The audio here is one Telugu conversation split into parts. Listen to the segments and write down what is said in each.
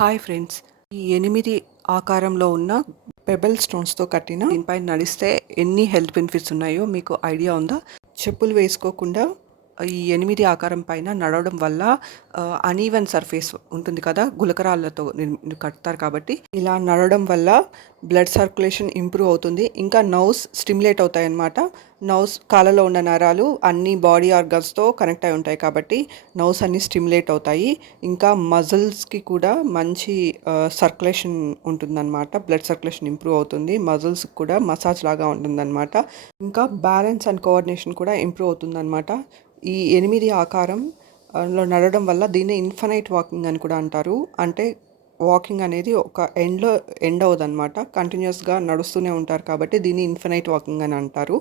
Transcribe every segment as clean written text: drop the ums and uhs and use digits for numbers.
హాయ్ ఫ్రెండ్స్, ఈ 8 ఆకారంలో ఉన్న పెబెల్ స్టోన్స్తో కట్టిన దీనిపైన నడిస్తే ఎన్ని హెల్త్ బెనిఫిట్స్ ఉన్నాయో మీకు ఐడియా ఉందా? చెప్పులు వేసుకోకుండా ఈ 8 ఆకారం పైన నడవడం వల్ల అనీవెన్ సర్ఫేస్ ఉంటుంది కదా, గులకరాళ్ళతో కడతారు కాబట్టి ఇలా నడవడం వల్ల బ్లడ్ సర్క్యులేషన్ ఇంప్రూవ్ అవుతుంది. ఇంకా నర్వ్స్ స్టిమ్యులేట్ అవుతాయి అన్నమాట. నర్వ్స్ కాళ్ళలో ఉన్న నరాలు అన్ని బాడీ ఆర్గన్స్తో కనెక్ట్ అయి ఉంటాయి కాబట్టి నర్వ్స్ అన్నీ స్టిమ్యులేట్ అవుతాయి. ఇంకా మజిల్స్కి కూడా మంచి సర్క్యులేషన్ ఉంటుందన్నమాట. బ్లడ్ సర్క్యులేషన్ ఇంప్రూవ్ అవుతుంది. మజిల్స్కి కూడా మసాజ్ లాగా ఉంటుందన్నమాట. ఇంకా బ్యాలెన్స్ అండ్ కోఆర్డినేషన్ కూడా ఇంప్రూవ్ అవుతుందన్నమాట. ఈ 8 ఆకారం లో నడవడం వల్ల దీన్ని ఇన్ఫనైట్ వాకింగ్ అని కూడా అంటారు. అంటే వాకింగ్ అనేది ఒక ఎండ్ అవ్వదన్నమాట. కంటిన్యూస్గా నడుస్తూనే ఉంటారు కాబట్టి దీన్ని ఇన్ఫనైట్ వాకింగ్ అని అంటారు.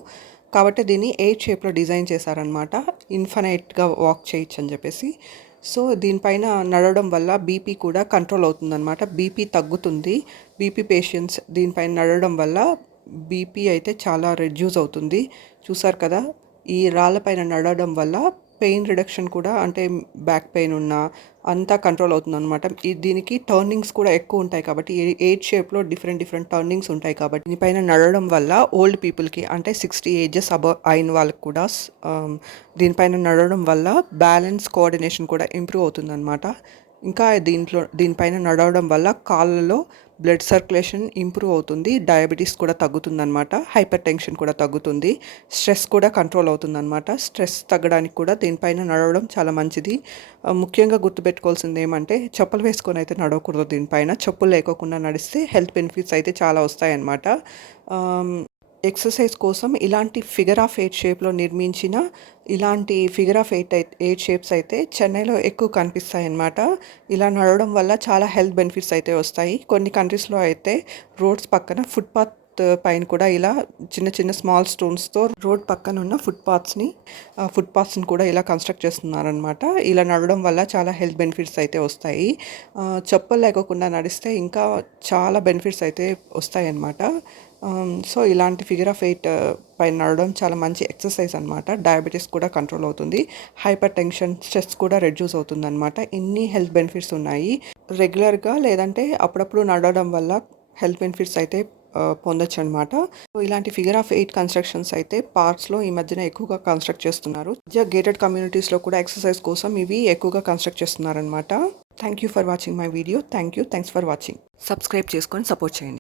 కాబట్టి దీన్ని 8 షేప్లో డిజైన్ చేశారనమాట. ఇన్ఫనైట్గా వాక్ చేయొచ్చు అని చెప్పేసి. సో దీనిపైన నడవడం వల్ల బీపీ కూడా కంట్రోల్ అవుతుందన్నమాట. బీపీ తగ్గుతుంది. బీపీ పేషెంట్స్ దీనిపైన నడవడం వల్ల బీపీ అయితే చాలా రెడ్యూస్ అవుతుంది. చూసారు కదా, ఈ రాళ్ళపైన నడవడం వల్ల పెయిన్ రిడక్షన్ కూడా, అంటే బ్యాక్ పెయిన్ ఉన్నా అంతా కంట్రోల్ అవుతుంది అనమాట. దీనికి టర్నింగ్స్ కూడా ఎక్కువ ఉంటాయి కాబట్టి 8 షేప్లో డిఫరెంట్ టర్నింగ్స్ ఉంటాయి కాబట్టి దీనిపైన నడవడం వల్ల ఓల్డ్ పీపుల్కి, అంటే 60 ఏజెస్ అబవ్ అయిన వాళ్ళకి కూడా దీనిపైన నడవడం వల్ల బ్యాలెన్స్ కోఆర్డినేషన్ కూడా ఇంప్రూవ్ అవుతుంది అనమాట. ఇంకా దీనిపైన నడవడం వల్ల కాళ్ళలో బ్లడ్ సర్క్యులేషన్ ఇంప్రూవ్ అవుతుంది. డయాబెటీస్ కూడా తగ్గుతుందన్నమాట. హైపర్ టెన్షన్ కూడా తగ్గుతుంది. స్ట్రెస్ కూడా కంట్రోల్ అవుతుందన్నమాట. స్ట్రెస్ తగ్గడానికి కూడా దీనిపైన నడవడం చాలా మంచిది. ముఖ్యంగా గుర్తుపెట్టుకోవాల్సింది ఏమంటే, చెప్పులు వేసుకొని అయితే నడవకూడదు. దీనిపైన చెప్పులు లేకోకుండా నడిస్తే హెల్త్ బెనిఫిట్స్ అయితే చాలా వస్తాయన్నమాట. ఎక్సర్సైజ్ కోసం ఇలాంటి ఫిగర్ ఆఫ్ 8 షేప్లో నిర్మించిన ఇలాంటి ఫిగర్ ఆఫ్ 8 షేప్స్ అయితే చెన్నైలో ఎక్కువ కనిపిస్తాయి అన్నమాట. ఇలా నడవడం వల్ల చాలా హెల్త్ బెనిఫిట్స్ అయితే వస్తాయి. కొన్ని కంట్రీస్లో అయితే రోడ్స్ పక్కన ఫుట్పాత్ పైన కూడా ఇలా చిన్న స్మాల్ స్టోన్స్తో రోడ్ పక్కన ఉన్న ఫుట్పాత్స్ని కూడా ఇలా కన్స్ట్రక్ట్ చేస్తున్నారనమాట. ఇలా నడవడం వల్ల చాలా హెల్త్ బెనిఫిట్స్ అయితే వస్తాయి. చెప్పులు లేకోకుండా నడిస్తే ఇంకా చాలా బెనిఫిట్స్ అయితే వస్తాయి అన్నమాట. సో ఇలాంటి ఫిగర్ ఆఫ్ 8 పైన నడవడం చాలా మంచి ఎక్సర్సైజ్ అనమాట. డయాబెటీస్ కూడా కంట్రోల్ అవుతుంది. హైపర్ టెన్షన్, స్ట్రెస్ కూడా రెడ్యూస్ అవుతుంది అనమాట. ఇన్ని హెల్త్ బెనిఫిట్స్ ఉన్నాయి. రెగ్యులర్గా లేదంటే అప్పుడప్పుడు నడవడం వల్ల హెల్త్ బెనిఫిట్స్ అయితే పొందొచ్చు అనమాట. ఇలాంటి ఫిగర్ ఆఫ్ 8 కన్స్ట్రక్షన్స్ అయితే పార్క్స్లో ఈ మధ్యన ఎక్కువగా కన్స్ట్రక్ట్ చేస్తున్నారు. గేటెడ్ కమ్యూనిటీస్లో కూడా ఎక్సర్సైజ్ కోసం ఇవి ఎక్కువగా కన్స్ట్రక్ట్ చేస్తున్నారనమాట. Thank you for watching my video. Thanks for watching. Subscribe చేసుకొని సపోర్ట్ చేయండి.